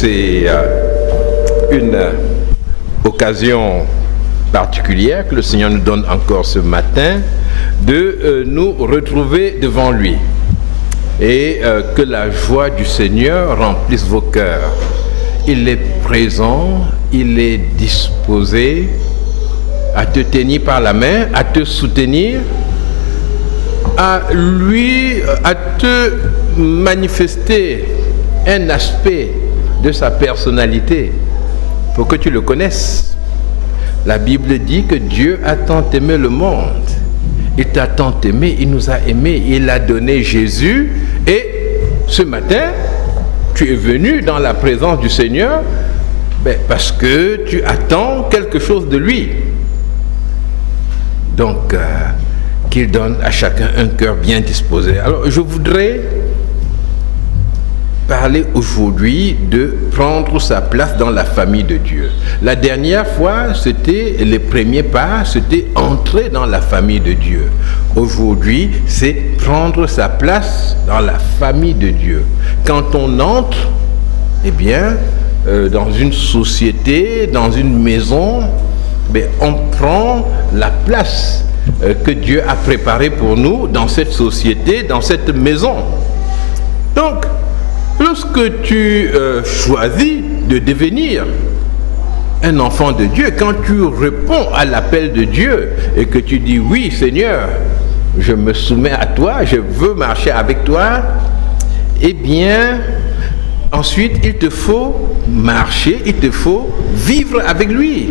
c'est une occasion particulière que le Seigneur nous donne encore ce matin de nous retrouver devant lui et que la joie du Seigneur remplisse vos cœurs. Il est présent, il est disposé à te tenir par la main, à te soutenir, à te manifester un aspect de sa personnalité pour que tu le connaisses. La Bible dit que Dieu a tant aimé le monde. Il t'a tant aimé, il nous a aimés, il a donné Jésus. Et ce matin, tu es venu dans la présence du Seigneur parce que tu attends quelque chose de lui. Donc, qu'il donne à chacun un cœur bien disposé. Alors, je voudrais parler aujourd'hui de prendre sa place dans la famille de Dieu. La dernière fois, c'était les premiers pas, c'était entrer dans la famille de Dieu. Aujourd'hui, c'est prendre sa place dans la famille de Dieu. Quand on entre, eh bien, dans une société, dans une maison, on prend la place que Dieu a préparée pour nous dans cette société, dans cette maison. Donc, lorsque tu choisis de devenir un enfant de Dieu, quand tu réponds à l'appel de Dieu et que tu dis oui Seigneur, je me soumets à toi, je veux marcher avec toi, eh bien ensuite il te faut marcher, il te faut vivre avec lui.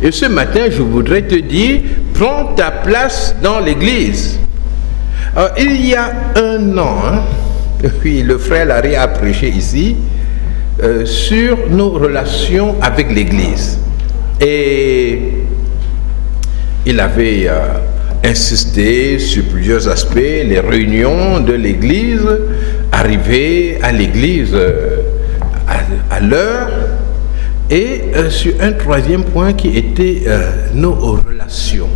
Et ce matin je voudrais te dire, prends ta place dans l'église. Alors il y a un an, oui, le frère Larry a prêché ici sur nos relations avec l'Église. Et il avait insisté sur plusieurs aspects, les réunions de l'Église, arriver à l'Église à l'heure, et sur un troisième point qui était nos relations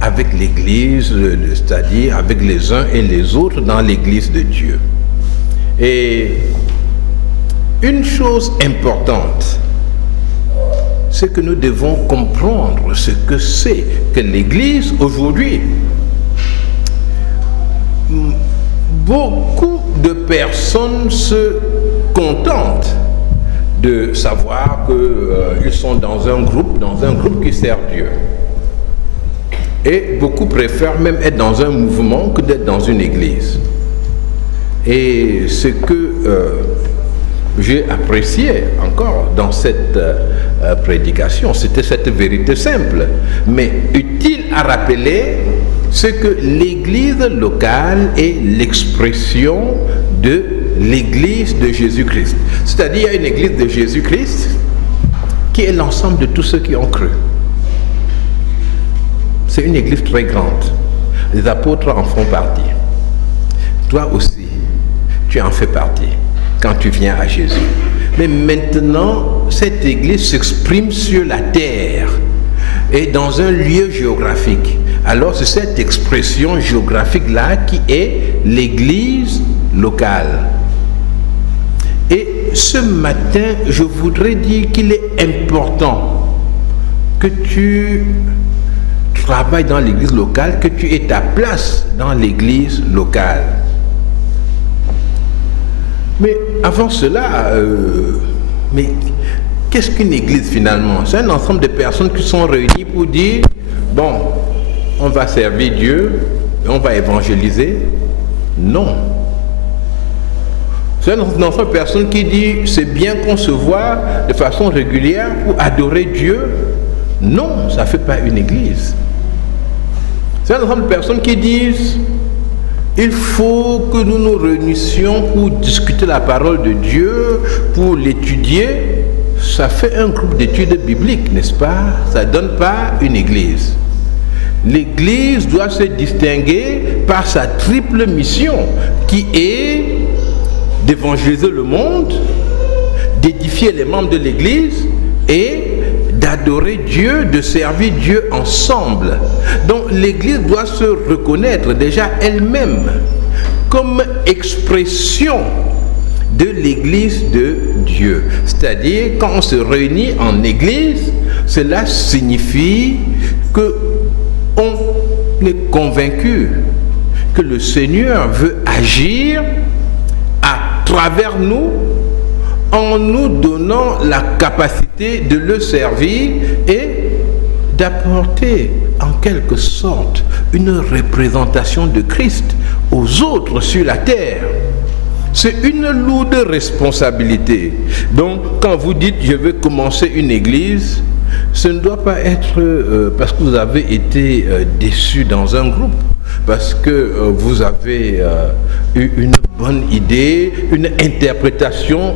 avec l'Église, c'est-à-dire avec les uns et les autres dans l'Église de Dieu. Et une chose importante, c'est que nous devons comprendre ce que c'est que l'Église aujourd'hui. Beaucoup de personnes se contentent de savoir qu'ils sont dans un groupe qui sert Dieu. Et beaucoup préfèrent même être dans un mouvement que d'être dans une église. Et ce que j'ai apprécié encore dans cette prédication, c'était cette vérité simple, mais utile à rappeler, c'est que l'église locale est l'expression de l'église de Jésus-Christ. C'est-à-dire, il y a une église de Jésus-Christ qui est l'ensemble de tous ceux qui ont cru. C'est une église très grande. Les apôtres en font partie. Toi aussi, tu en fais partie quand tu viens à Jésus. Mais maintenant, cette église s'exprime sur la terre et dans un lieu géographique. Alors, c'est cette expression géographique-là qui est l'église locale. Et ce matin, je voudrais dire qu'il est important que tu travailles dans l'église locale, que tu aies ta place dans l'église locale. Mais avant cela, mais qu'est-ce qu'une église finalement? C'est un ensemble de personnes qui sont réunies pour dire, bon, on va servir Dieu, on va évangéliser. Non. C'est un ensemble de personnes qui disent, c'est bien qu'on se voit de façon régulière pour adorer Dieu. Non, ça ne fait pas une église. C'est un ensemble de personnes qui disent, il faut que nous nous réunissions pour discuter la parole de Dieu, pour l'étudier. Ça fait un groupe d'études bibliques, n'est-ce pas? Ça ne donne pas une église. L'église doit se distinguer par sa triple mission, qui est d'évangéliser le monde, d'édifier les membres de l'église et d'adorer Dieu, de servir Dieu ensemble. Donc l'église doit se reconnaître déjà elle-même comme expression de l'Église de Dieu. C'est-à-dire, quand on se réunit en Église, cela signifie que on est convaincu que le Seigneur veut agir à travers nous, en nous donnant la capacité de le servir et d'apporter en quelque sorte une représentation de Christ aux autres sur la terre. C'est une lourde responsabilité. Donc, quand vous dites « je vais commencer une église », ce ne doit pas être parce que vous avez été déçu dans un groupe, parce que vous avez eu une bonne idée, une interprétation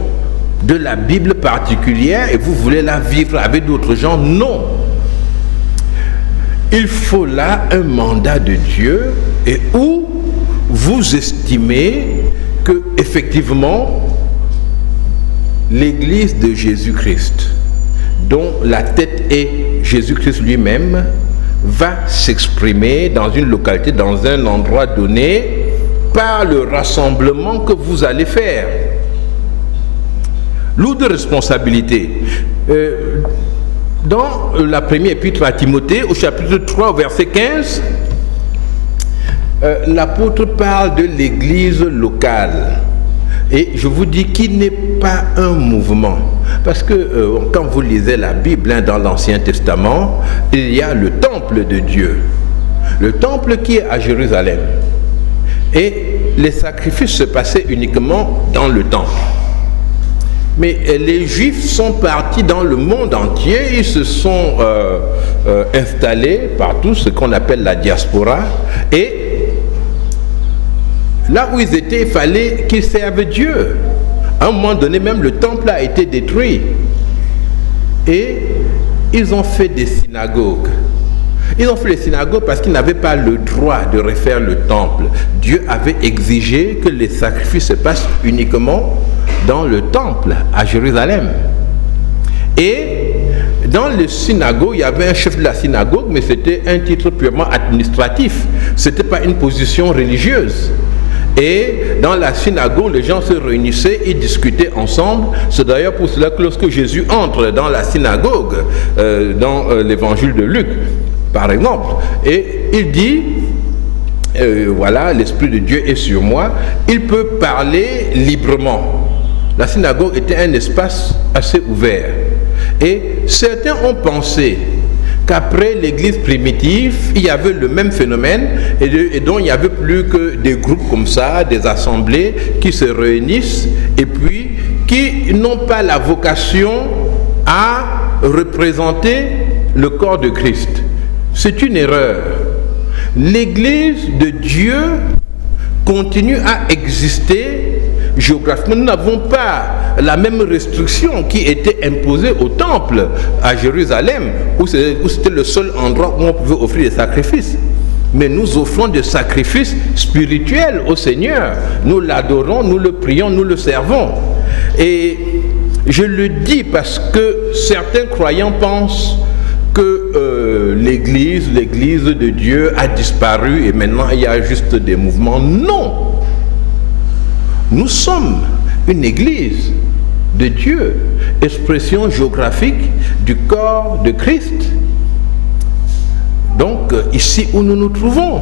de la Bible particulière et vous voulez la vivre avec d'autres gens. Non. Il faut là un mandat de Dieu et où vous estimez que effectivement l'Église de Jésus-Christ, dont la tête est Jésus-Christ lui-même, va s'exprimer dans une localité, dans un endroit donné, par le rassemblement que vous allez faire. Lourde responsabilité. Dans la première épître à Timothée, au chapitre 3, verset 15, l'apôtre parle de l'église locale. Et je vous dis qu'il n'est pas un mouvement. Parce que quand vous lisez la Bible dans l'Ancien Testament, il y a le temple de Dieu. Le temple qui est à Jérusalem. Et les sacrifices se passaient uniquement dans le temple. Mais les Juifs sont partis dans le monde entier, ils se sont installés partout, ce qu'on appelle la diaspora, et là où ils étaient, il fallait qu'ils servent Dieu. À un moment donné, même le temple a été détruit. Et ils ont fait des synagogues. Ils ont fait les synagogues parce qu'ils n'avaient pas le droit de refaire le temple. Dieu avait exigé que les sacrifices se passent uniquement dans le temple à Jérusalem. Et dans les synagogues, il y avait un chef de la synagogue, mais c'était un titre purement administratif. Ce n'était pas une position religieuse. Et dans la synagogue, les gens se réunissaient, ils discutaient ensemble. C'est d'ailleurs pour cela que lorsque Jésus entre dans la synagogue, dans l'évangile de Luc, par exemple, et il dit, voilà, l'Esprit de Dieu est sur moi, il peut parler librement. La synagogue était un espace assez ouvert. Et certains ont pensé qu'après l'église primitive, il y avait le même phénomène et donc il n'y avait plus que des groupes comme ça, des assemblées qui se réunissent et puis qui n'ont pas la vocation à représenter le corps de Christ. C'est une erreur. L'église de Dieu continue à exister géographiquement. Nous n'avons pas la même restriction qui était imposée au temple à Jérusalem, où c'était le seul endroit où on pouvait offrir des sacrifices. Mais nous offrons des sacrifices spirituels au Seigneur. Nous l'adorons, nous le prions, nous le servons. Et je le dis parce que certains croyants pensent que l'église de Dieu a disparu et maintenant il y a juste des mouvements. Non! Nous sommes une église de Dieu, expression géographique du corps de Christ. Donc, ici où nous nous trouvons.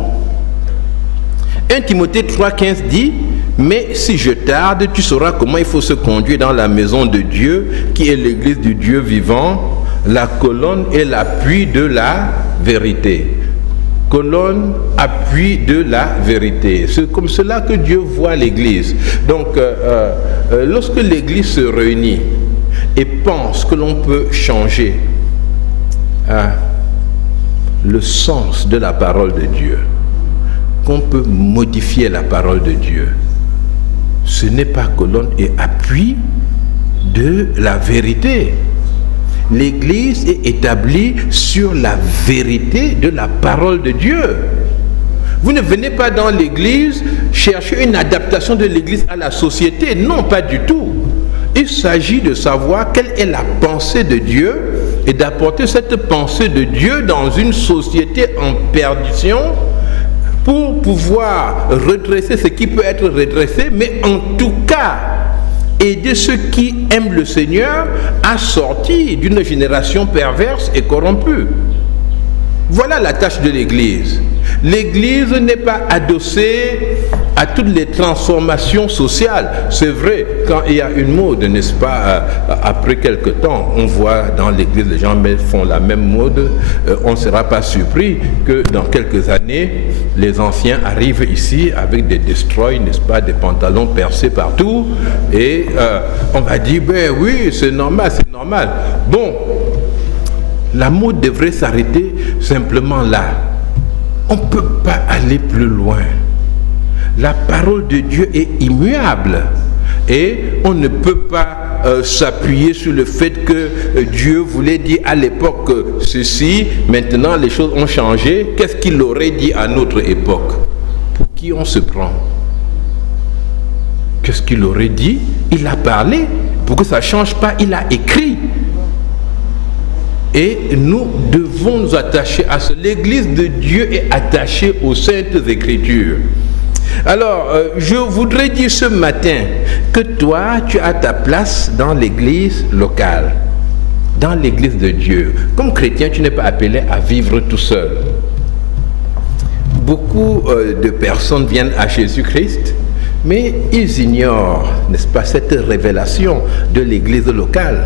1 Timothée 3,15 dit, « Mais si je tarde, tu sauras comment il faut se conduire dans la maison de Dieu, qui est l'église du Dieu vivant, la colonne et l'appui de la vérité. » Colonne, appui de la vérité. C'est comme cela que Dieu voit l'église. Donc, lorsque l'église se réunit et pense que l'on peut changer le sens de la parole de Dieu, qu'on peut modifier la parole de Dieu, ce n'est pas colonne et appui de la vérité. L'église est établie sur la vérité de la parole de Dieu. Vous ne venez pas dans l'église chercher une adaptation de l'église à la société. Non, pas du tout. Il s'agit de savoir quelle est la pensée de Dieu et d'apporter cette pensée de Dieu dans une société en perdition pour pouvoir redresser ce qui peut être redressé, mais en tout cas aider ceux qui aiment le Seigneur à sortir d'une génération perverse et corrompue. Voilà la tâche de l'Église. L'Église n'est pas adossée à toutes les transformations sociales. C'est vrai, quand il y a une mode, n'est-ce pas, après quelque temps, on voit dans l'Église, les gens font la même mode, on ne sera pas surpris que dans quelques années, les anciens arrivent ici avec des destroys, n'est-ce pas, des pantalons percés partout, et on va dire, ben oui, c'est normal, c'est normal. Bon, la mode devrait s'arrêter simplement là. On ne peut pas aller plus loin. La parole de Dieu est immuable et on ne peut pas s'appuyer sur le fait que Dieu voulait dire à l'époque ceci, maintenant les choses ont changé. Qu'est-ce qu'il aurait dit à notre époque? Pour qui on se prend? Qu'est-ce qu'il aurait dit? Il a parlé. Pour que ça ne change pas, il a écrit. Et nous devons nous attacher à ça. L'Église de Dieu est attachée aux Saintes Écritures. Alors, je voudrais dire ce matin que toi, tu as ta place dans l'Église locale, dans l'Église de Dieu. Comme chrétien, tu n'es pas appelé à vivre tout seul. Beaucoup de personnes viennent à Jésus-Christ, mais ils ignorent, n'est-ce pas, cette révélation de l'Église locale.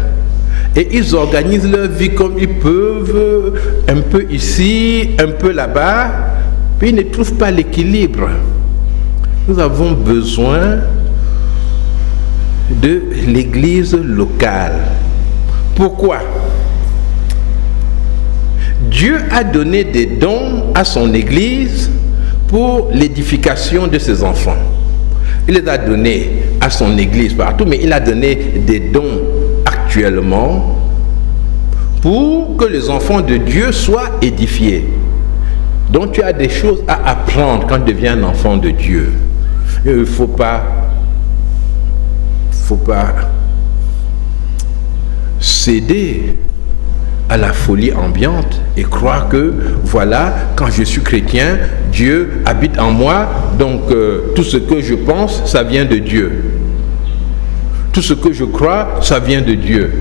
Et ils organisent leur vie comme ils peuvent, un peu ici, un peu là-bas, puis ils ne trouvent pas l'équilibre. Nous avons besoin de l'Église locale. Pourquoi? Dieu a donné des dons à son Église pour l'édification de ses enfants. Il les a donnés à son Église partout, mais il a donné des dons actuellement pour que les enfants de Dieu soient édifiés. Donc tu as des choses à apprendre quand tu deviens un enfant de Dieu. Il ne faut pas céder à la folie ambiante et croire que voilà, quand je suis chrétien, Dieu habite en moi, donc tout ce que je pense, ça vient de Dieu. Tout ce que je crois, ça vient de Dieu.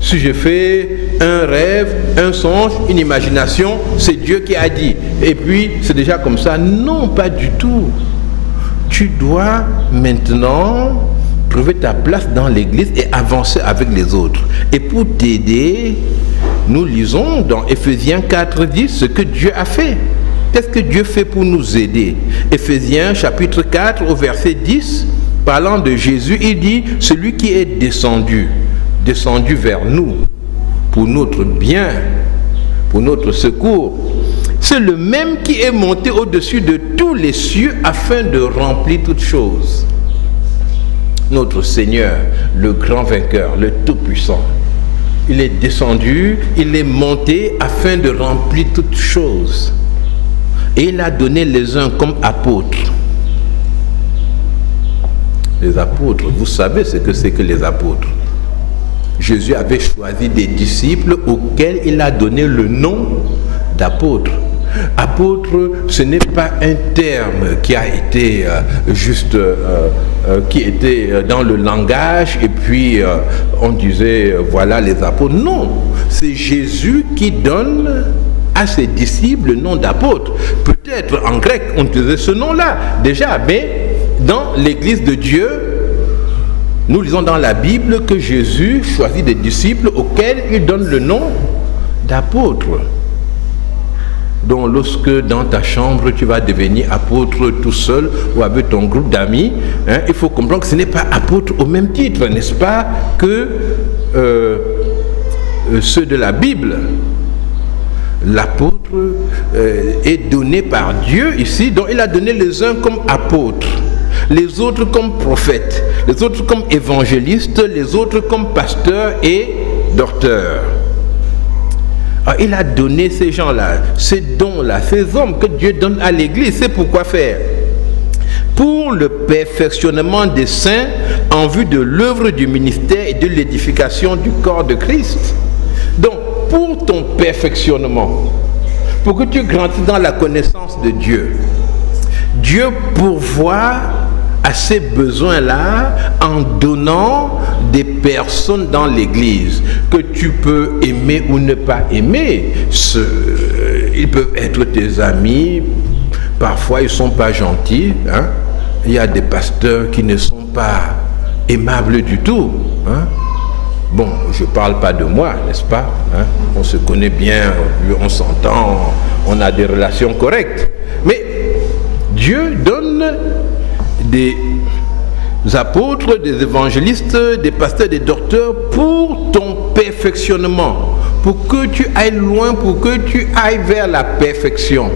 Si je fais un rêve, un songe, une imagination, c'est Dieu qui a dit. Et puis, c'est déjà comme ça. Non, pas du tout. Tu dois maintenant trouver ta place dans l'Église et avancer avec les autres. Et pour t'aider, nous lisons dans Éphésiens 4:10 ce que Dieu a fait. Qu'est-ce que Dieu fait pour nous aider? Éphésiens chapitre 4 au verset 10, parlant de Jésus, il dit, celui qui est descendu vers nous, pour notre bien, pour notre secours, c'est le même qui est monté au-dessus de tous les cieux afin de remplir toutes choses. Notre Seigneur, le grand vainqueur, le Tout-Puissant, il est descendu, il est monté afin de remplir toutes choses. Et il a donné les uns comme apôtres. Les apôtres, vous savez ce que c'est que les apôtres. Jésus avait choisi des disciples auxquels il a donné le nom d'apôtre. Apôtre, ce n'est pas un terme qui a été qui était dans le langage et puis on disait voilà les apôtres. Non, c'est Jésus qui donne à ses disciples le nom d'apôtre. Peut-être en grec on disait ce nom-là déjà, mais dans l'Église de Dieu, nous lisons dans la Bible que Jésus choisit des disciples auxquels il donne le nom d'apôtre. Donc lorsque dans ta chambre tu vas devenir apôtre tout seul ou avec ton groupe d'amis, il faut comprendre que ce n'est pas apôtre au même titre, n'est-ce pas, que ceux de la Bible. L'apôtre est donné par Dieu ici, donc il a donné les uns comme apôtres, les autres comme prophètes, les autres comme évangélistes, les autres comme pasteurs et docteurs. Alors, il a donné ces gens-là, ces dons-là, ces hommes que Dieu donne à l'Église. C'est pourquoi faire? Pour le perfectionnement des saints en vue de l'œuvre du ministère et de l'édification du corps de Christ. Donc, pour ton perfectionnement, pour que tu grandisses dans la connaissance de Dieu, Dieu pourvoit à ces besoins-là en donnant des personnes dans l'église que tu peux aimer ou ne pas aimer. Ils peuvent être tes amis, parfois ils ne sont pas gentils, hein? Il y a des pasteurs qui ne sont pas aimables du tout, hein? Bon, je ne parle pas de moi, n'est-ce pas, hein? On se connaît bien, on s'entend, on a des relations correctes. Mais Dieu donne des apôtres, des évangélistes, des pasteurs, des docteurs pour ton perfectionnement, pour que tu ailles loin, pour que tu ailles vers la perfection.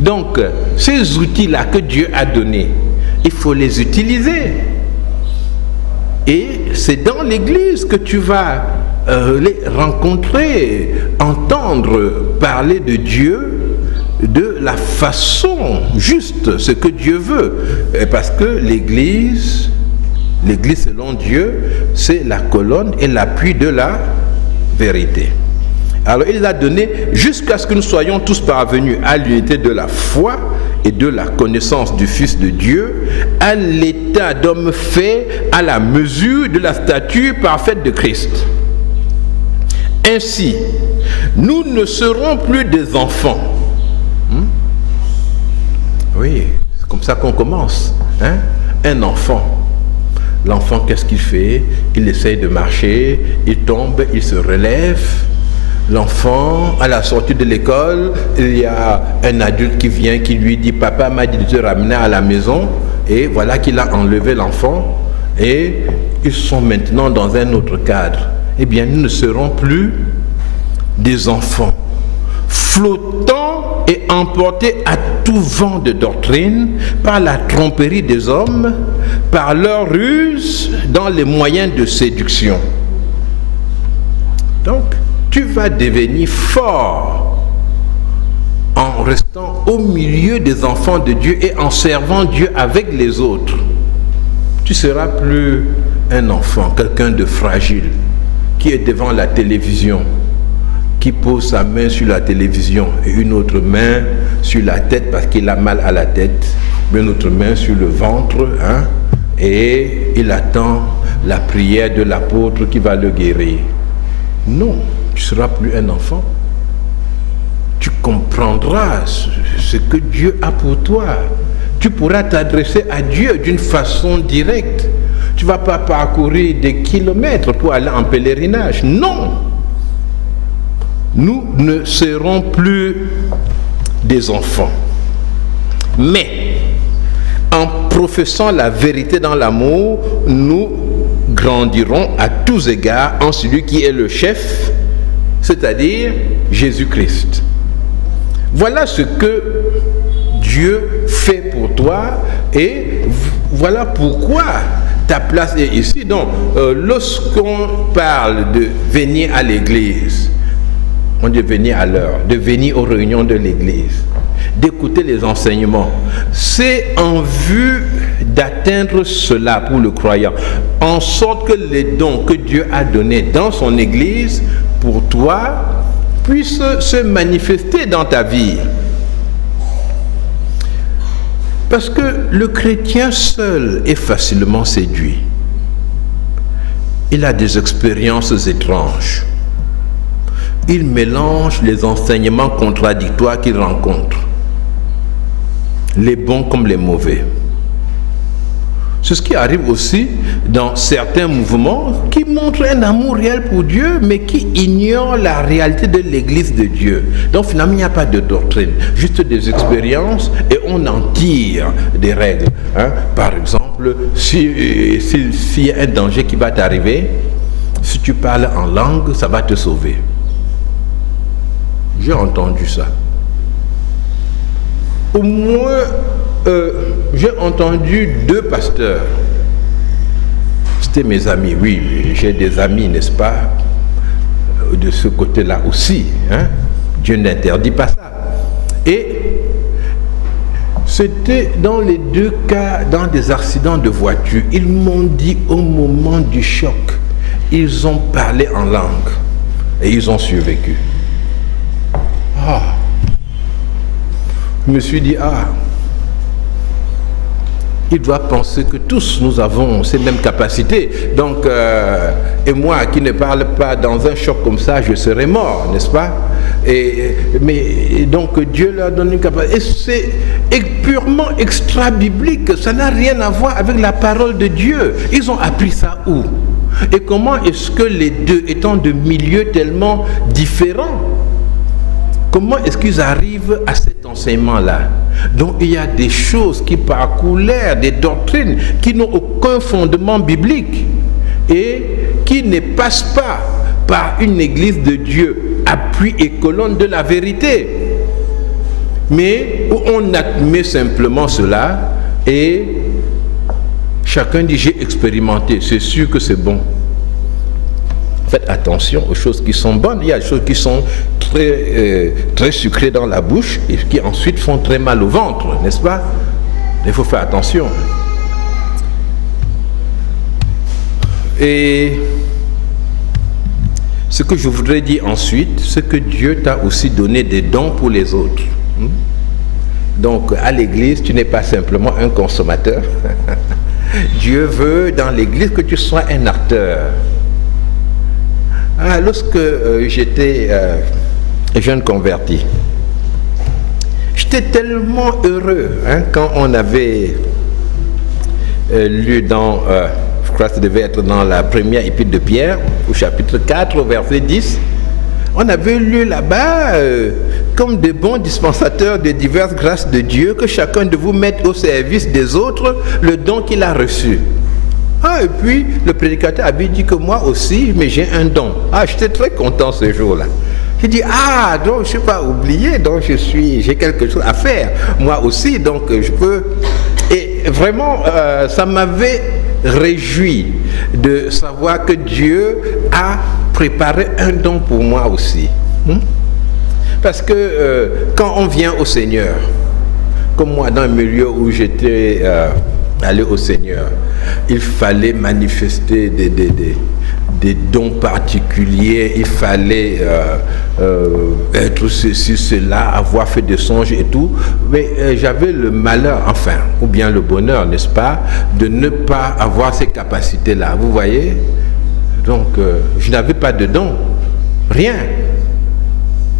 Donc, ces outils-là que Dieu a donnés, il faut les utiliser. Et c'est dans l'église que tu vas les rencontrer, entendre parler de Dieu de la façon juste, ce que Dieu veut. Parce que l'église selon Dieu, c'est la colonne et l'appui de la vérité. Alors il a donné jusqu'à ce que nous soyons tous parvenus à l'unité de la foi et de la connaissance du Fils de Dieu, à l'état d'homme fait à la mesure de la stature parfaite de Christ. Ainsi, nous ne serons plus des enfants. Oui, c'est comme ça qu'on commence, hein? Un enfant. L'enfant, qu'est-ce qu'il fait? Il essaye de marcher, il tombe, il se relève. L'enfant, à la sortie de l'école, il y a un adulte qui vient, qui lui dit « Papa m'a dit de te ramener à la maison ». Et voilà qu'il a enlevé l'enfant et ils sont maintenant dans un autre cadre. Eh bien, nous ne serons plus des enfants flottant et emportés à tout vent de doctrine par la tromperie des hommes, par leur ruse dans les moyens de séduction. Donc, tu vas devenir fort en restant au milieu des enfants de Dieu et en servant Dieu avec les autres. Tu ne seras plus un enfant, quelqu'un de fragile, qui est devant la télévision, qui pose sa main sur la télévision et une autre main sur la tête parce qu'il a mal à la tête, une autre main sur le ventre, hein, et il attend la prière de l'apôtre qui va le guérir. Non, tu ne seras plus un enfant. Tu comprendras ce que Dieu a pour toi. Tu pourras t'adresser à Dieu d'une façon directe. Tu ne vas pas parcourir des kilomètres pour aller en pèlerinage. Non! Nous ne serons plus des enfants. Mais, en professant la vérité dans l'amour, nous grandirons à tous égards en celui qui est le chef, c'est-à-dire Jésus-Christ. Voilà ce que Dieu fait pour toi et voilà pourquoi ta place est ici. Donc, lorsqu'on parle de venir à l'église, on dit venir à l'heure, de venir aux réunions de l'église, d'écouter les enseignements, c'est en vue d'atteindre cela pour le croyant, en sorte que les dons que Dieu a donnés dans son église pour toi puissent se manifester dans ta vie. Parce que le chrétien seul est facilement séduit. Il a des expériences étranges. Il mélange les enseignements contradictoires qu'il rencontre, les bons comme les mauvais. C'est ce qui arrive aussi dans certains mouvements qui montrent un amour réel pour Dieu, mais qui ignorent la réalité de l'Église de Dieu. Donc finalement, il n'y a pas de doctrine, juste des expériences et on en tire des règles. Hein? Par exemple, s'il y a un danger qui va t'arriver, si tu parles en langue, ça va te sauver. J'ai entendu ça. Au moins, j'ai entendu 2 pasteurs. C'était mes amis, oui, j'ai des amis, n'est-ce pas, de ce côté-là aussi. Hein? Dieu n'interdit pas ça. Et c'était dans les 2 cas, dans des accidents de voiture. Ils m'ont dit au moment du choc, ils ont parlé en langue et ils ont survécu. Je me suis dit, il doit penser que tous nous avons ces mêmes capacités. Donc, et moi qui ne parle pas dans un choc comme ça, je serais mort, n'est-ce pas? Mais donc Dieu leur donne une capacité. Et c'est purement extra-biblique, ça n'a rien à voir avec la parole de Dieu. Ils ont appris ça où? Et comment est-ce que les deux, étant de milieux tellement différents, comment est-ce qu'ils arrivent à cet enseignement-là? Donc il y a des choses qui parcourent l'air, des doctrines qui n'ont aucun fondement biblique et qui ne passent pas par une église de Dieu, appui et colonne de la vérité. Mais où on admet simplement cela et chacun dit j'ai expérimenté, c'est sûr que c'est bon. Faites attention aux choses qui sont bonnes. Il y a des choses qui sont très sucrées dans la bouche et qui ensuite font très mal au ventre, n'est-ce pas? Il faut faire attention. Et ce que je voudrais dire ensuite, c'est que Dieu t'a aussi donné des dons pour les autres. Donc à l'église, tu n'es pas simplement un consommateur. Dieu veut dans l'église que tu sois un acteur. Lorsque j'étais jeune converti, j'étais tellement heureux quand on avait lu dans, je crois que ça devait être dans la première épître de Pierre, au chapitre 4, au verset 10, on avait lu là-bas, comme de bons dispensateurs de diverses grâces de Dieu, que chacun de vous mette au service des autres le don qu'il a reçu. Et puis, le prédicateur avait dit que moi aussi, mais j'ai un don. J'étais très content ce jour-là. J'ai dit, donc je ne suis pas oublié, donc j'ai quelque chose à faire. Moi aussi, donc je peux... Et vraiment, ça m'avait réjoui de savoir que Dieu a préparé un don pour moi aussi. Parce que quand on vient au Seigneur, comme moi dans le milieu où j'étais allé au Seigneur, il fallait manifester des dons particuliers, il fallait être ceci, cela, avoir fait des songes et tout, mais j'avais le malheur, enfin, ou bien le bonheur, n'est-ce pas, de ne pas avoir ces capacités-là, vous voyez? Donc, je n'avais pas de dons, rien.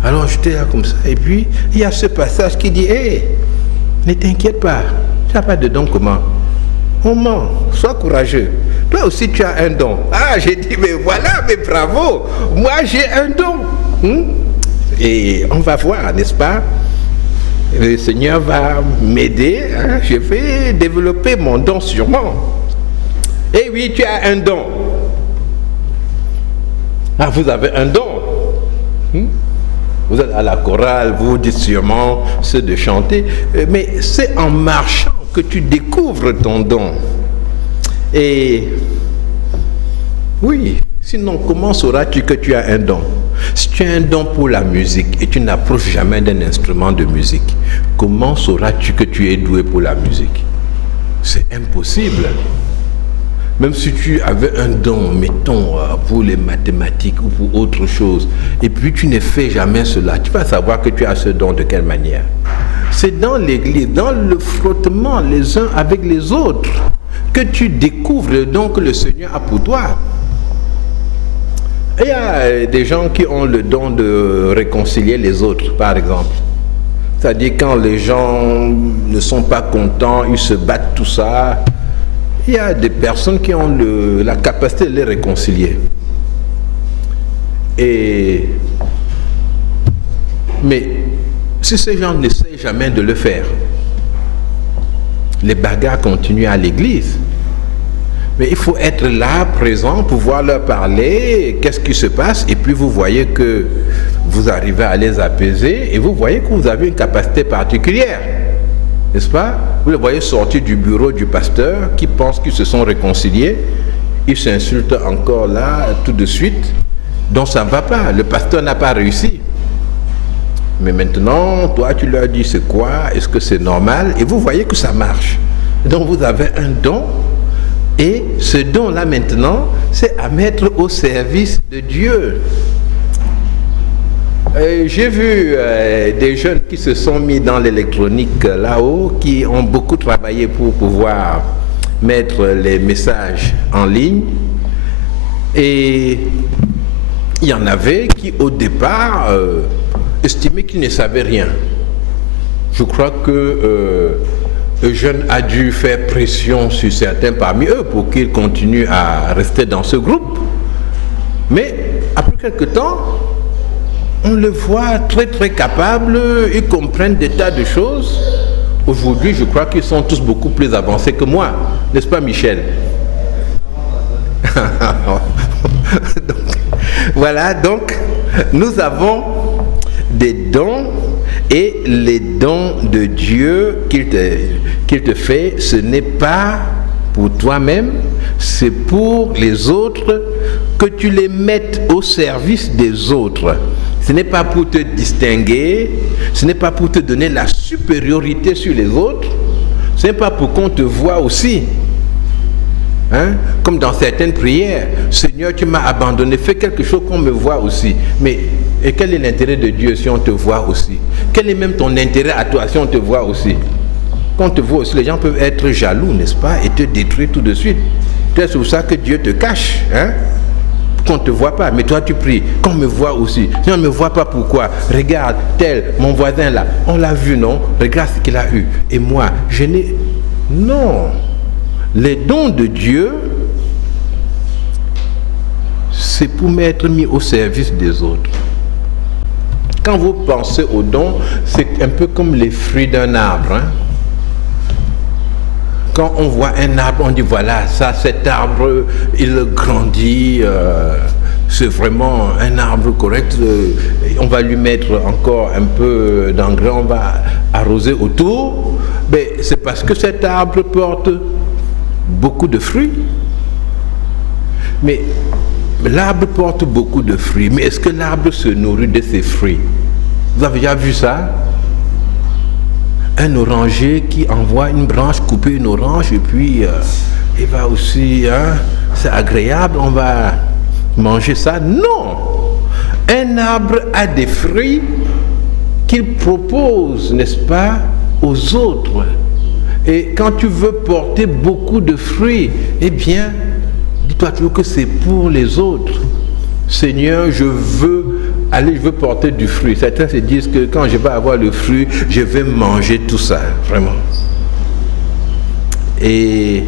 Alors j'étais là comme ça, et puis il y a ce passage qui dit, ne t'inquiète pas, tu n'as pas de don, comment? On ment, sois courageux. Toi aussi tu as un don. J'ai dit, mais voilà, mais bravo, moi j'ai un don. Et on va voir, n'est-ce pas? Le Seigneur va m'aider, je vais développer mon don sûrement. Eh oui, tu as un don. Vous avez un don. Vous êtes à la chorale, vous dites sûrement c'est de chanter, mais c'est en marchant que tu découvres ton don. Et oui, sinon comment sauras-tu que tu as un don? Si tu as un don pour la musique et tu n'approches jamais d'un instrument de musique, comment sauras-tu que tu es doué pour la musique? C'est impossible. Même si tu avais un don, mettons, pour les mathématiques ou pour autre chose, et puis tu ne fais jamais cela, tu vas savoir que tu as ce don de quelle manière? C'est dans l'église, dans le frottement les uns avec les autres, que tu découvres le don que le Seigneur a pour toi. Il y a des gens qui ont le don de réconcilier les autres, par exemple. C'est-à-dire quand les gens ne sont pas contents, ils se battent, tout ça. Il y a des personnes qui ont la capacité de les réconcilier. Mais si ces gens n'essayent jamais de le faire, les bagarres continuent à l'église. Mais il faut être là, présent, pouvoir leur parler, qu'est-ce qui se passe, et puis vous voyez que vous arrivez à les apaiser, et vous voyez que vous avez une capacité particulière. N'est-ce pas? Vous les voyez sortir du bureau du pasteur qui pense qu'ils se sont réconciliés. Ils s'insultent encore là, tout de suite. Donc ça ne va pas. Le pasteur n'a pas réussi. Mais maintenant, toi, tu leur dis c'est quoi? Est-ce que c'est normal? Et vous voyez que ça marche. Donc vous avez un don. Et ce don-là maintenant, c'est à mettre au service de Dieu. J'ai vu des jeunes qui se sont mis dans l'électronique là-haut, qui ont beaucoup travaillé pour pouvoir mettre les messages en ligne. Et il y en avait qui, au départ, estimaient qu'ils ne savaient rien. Je crois que Eugène a dû faire pression sur certains parmi eux pour qu'ils continuent à rester dans ce groupe. Mais après quelque temps, on le voit très très capable, ils comprennent des tas de choses. Aujourd'hui, je crois qu'ils sont tous beaucoup plus avancés que moi, n'est-ce pas Michel? Donc, voilà, donc nous avons des dons, et les dons de Dieu qu'il te fait, ce n'est pas pour toi-même, c'est pour les autres, que tu les mettes au service des autres. Ce n'est pas pour te distinguer, ce n'est pas pour te donner la supériorité sur les autres, ce n'est pas pour qu'on te voie aussi. Hein? Comme dans certaines prières, Seigneur, tu m'as abandonné, fais quelque chose qu'on me voie aussi. Mais et quel est l'intérêt de Dieu si on te voit aussi? Quel est même ton intérêt à toi si on te voit aussi? Quand on te voit aussi, les gens peuvent être jaloux, n'est-ce pas, et te détruire tout de suite. C'est pour ça que Dieu te cache, hein? Qu'on ne te voit pas, mais toi tu pries, qu'on me voit aussi. Si on ne me voit pas, pourquoi? Regarde, tel, mon voisin là, on l'a vu, non? Regarde ce qu'il a eu. Et moi, je n'ai... Non. Les dons de Dieu, c'est pour m'être mis au service des autres. Quand vous pensez aux dons, c'est un peu comme les fruits d'un arbre. Hein? Quand on voit un arbre, on dit voilà, ça, cet arbre, il grandit, c'est vraiment un arbre correct. On va lui mettre encore un peu d'engrais, on va arroser autour. Mais c'est parce que cet arbre porte beaucoup de fruits. Mais l'arbre porte beaucoup de fruits, mais est-ce que l'arbre se nourrit de ses fruits? Vous avez déjà vu ça? Un oranger qui envoie une branche, couper une orange, et puis il va aussi, hein, c'est agréable, on va manger ça. Non! Un arbre a des fruits qu'il propose, n'est-ce pas, aux autres. Et quand tu veux porter beaucoup de fruits, eh bien, dis-toi toujours que c'est pour les autres. Seigneur, je veux porter du fruit. Certains se disent que quand je vais avoir le fruit, je vais manger tout ça, vraiment. Et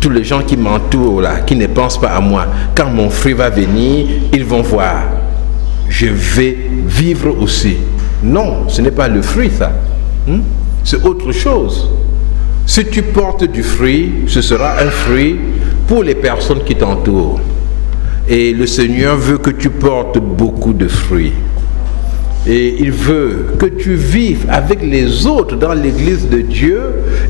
tous les gens qui m'entourent là, qui ne pensent pas à moi, quand mon fruit va venir, ils vont voir. Je vais vivre aussi. Non, ce n'est pas le fruit ça. C'est autre chose. Si tu portes du fruit, ce sera un fruit pour les personnes qui t'entourent. Et le Seigneur veut que tu portes beaucoup de fruits. Et il veut que tu vives avec les autres dans l'église de Dieu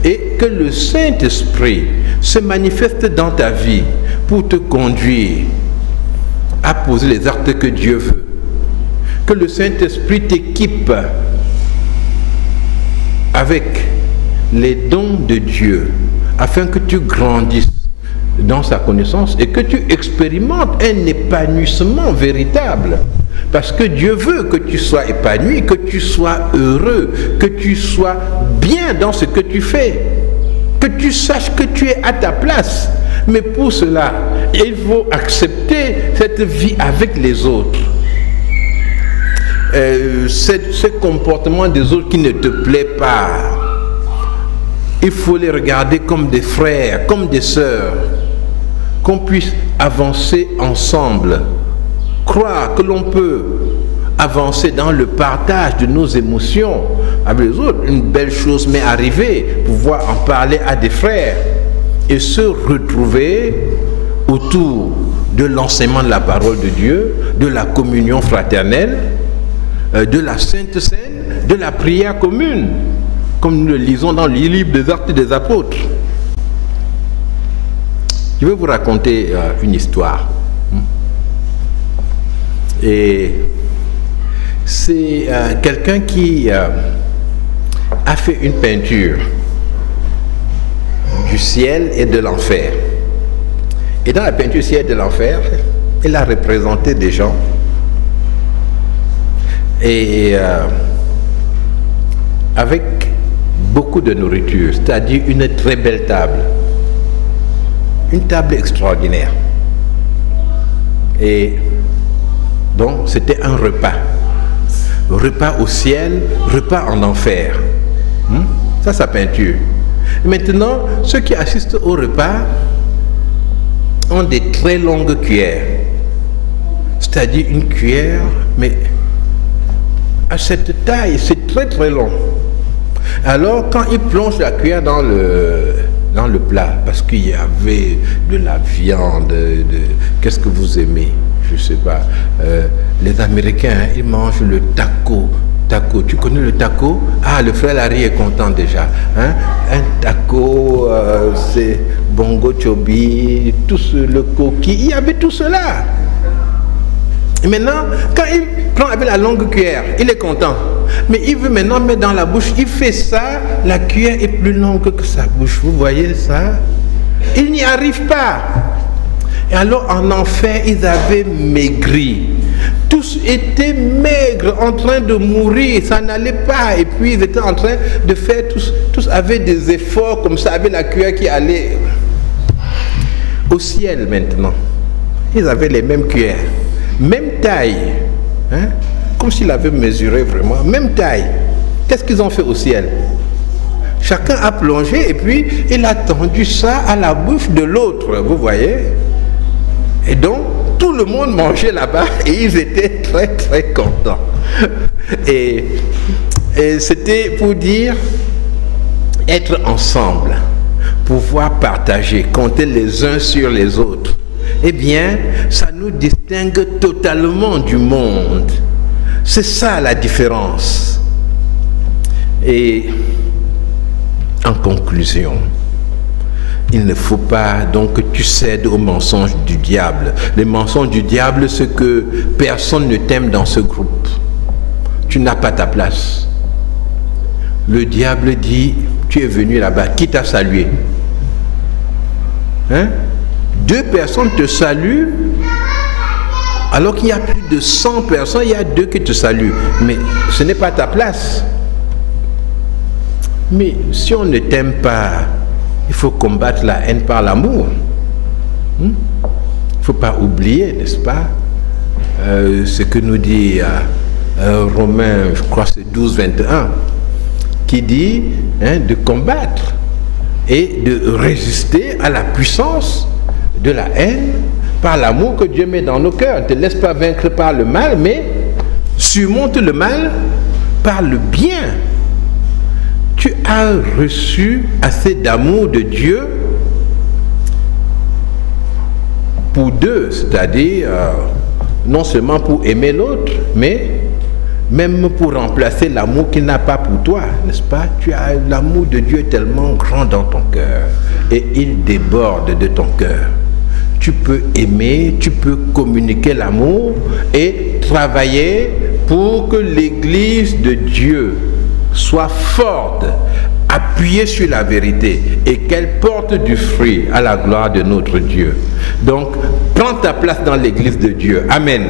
et que le Saint-Esprit se manifeste dans ta vie pour te conduire à poser les actes que Dieu veut. Que le Saint-Esprit t'équipe avec les dons de Dieu afin que tu grandisses dans sa connaissance et que tu expérimentes un épanouissement véritable. Parce que Dieu veut que tu sois épanoui, que tu sois heureux, que tu sois bien dans ce que tu fais, que tu saches que tu es à ta place. Mais pour cela, il faut accepter cette vie avec les autres. Ce comportement des autres qui ne te plaît pas, il faut les regarder comme des frères, comme des sœurs, qu'on puisse avancer ensemble, croire que l'on peut avancer dans le partage de nos émotions avec les autres. Une belle chose m'est arrivée, pouvoir en parler à des frères et se retrouver autour de l'enseignement de la parole de Dieu, de la communion fraternelle, de la Sainte Seine, de la prière commune, comme nous le lisons dans le livre des Actes des Apôtres. Je vais vous raconter une histoire. Et c'est quelqu'un qui a fait une peinture du ciel et de l'enfer. Et dans la peinture du ciel et de l'enfer, il a représenté des gens et avec beaucoup de nourriture, c'est-à-dire une très belle table. Une table extraordinaire. Et donc, c'était un repas. Repas au ciel, repas en enfer. Ça, sa peinture. Maintenant, ceux qui assistent au repas ont des très longues cuillères. C'est-à-dire une cuillère, mais à cette taille, c'est très très long. Alors, quand ils plongent la cuillère dans le plat, parce qu'il y avait de la viande, qu'est-ce que vous aimez? Je sais pas. Les Américains, ils mangent le taco. Taco, tu connais le taco? Ah, le frère Larry est content déjà. Hein? Un taco, c'est bongo chobi, le coquille, il y avait tout cela. Et maintenant, quand il prend avec la longue cuillère, il est content. Mais il veut maintenant mettre dans la bouche, il fait ça, la cuillère est plus longue que sa bouche. Vous voyez ça? Il n'y arrive pas. Et alors en enfer, ils avaient maigri. Tous étaient maigres, en train de mourir, ça n'allait pas. Et puis ils étaient en train de faire, tous avaient des efforts comme ça, avec la cuillère qui allait au ciel maintenant. Ils avaient les mêmes cuillères, même taille, hein? Comme s'ils avaient mesuré vraiment, même taille. Qu'est-ce qu'ils ont fait au ciel? Chacun a plongé et puis il a tendu ça à la bouche de l'autre, vous voyez? Et donc, tout le monde mangeait là-bas et ils étaient très très contents. Et c'était pour dire être ensemble, pouvoir partager, compter les uns sur les autres. Eh bien, ça nous distingue totalement du monde. C'est ça la différence. Et en conclusion, il ne faut pas donc que tu cèdes aux mensonges du diable. Les mensonges du diable, c'est que personne ne t'aime dans ce groupe. Tu n'as pas ta place. Le diable dit, tu es venu là-bas, qui t'a salué? Hein? 2 personnes te saluent, alors qu'il y a plus de 100 personnes, il y a 2 qui te saluent. Mais ce n'est pas ta place. Mais si on ne t'aime pas, il faut combattre la haine par l'amour. Il ne faut pas oublier, n'est-ce pas, ce que nous dit Romains, je crois que c'est 12, 21, qui dit de combattre et de résister à la puissance de la haine par l'amour que Dieu met dans nos cœurs. Ne te laisse pas vaincre par le mal, mais surmonte le mal par le bien. Tu as reçu assez d'amour de Dieu pour 2, c'est-à-dire non seulement pour aimer l'autre, mais même pour remplacer l'amour qu'il n'a pas pour toi, n'est-ce pas? Tu as l'amour de Dieu tellement grand dans ton cœur et il déborde de ton cœur. Tu peux aimer, tu peux communiquer l'amour et travailler pour que l'Église de Dieu soit forte, appuyée sur la vérité et qu'elle porte du fruit à la gloire de notre Dieu. Donc, prends ta place dans l'Église de Dieu. Amen.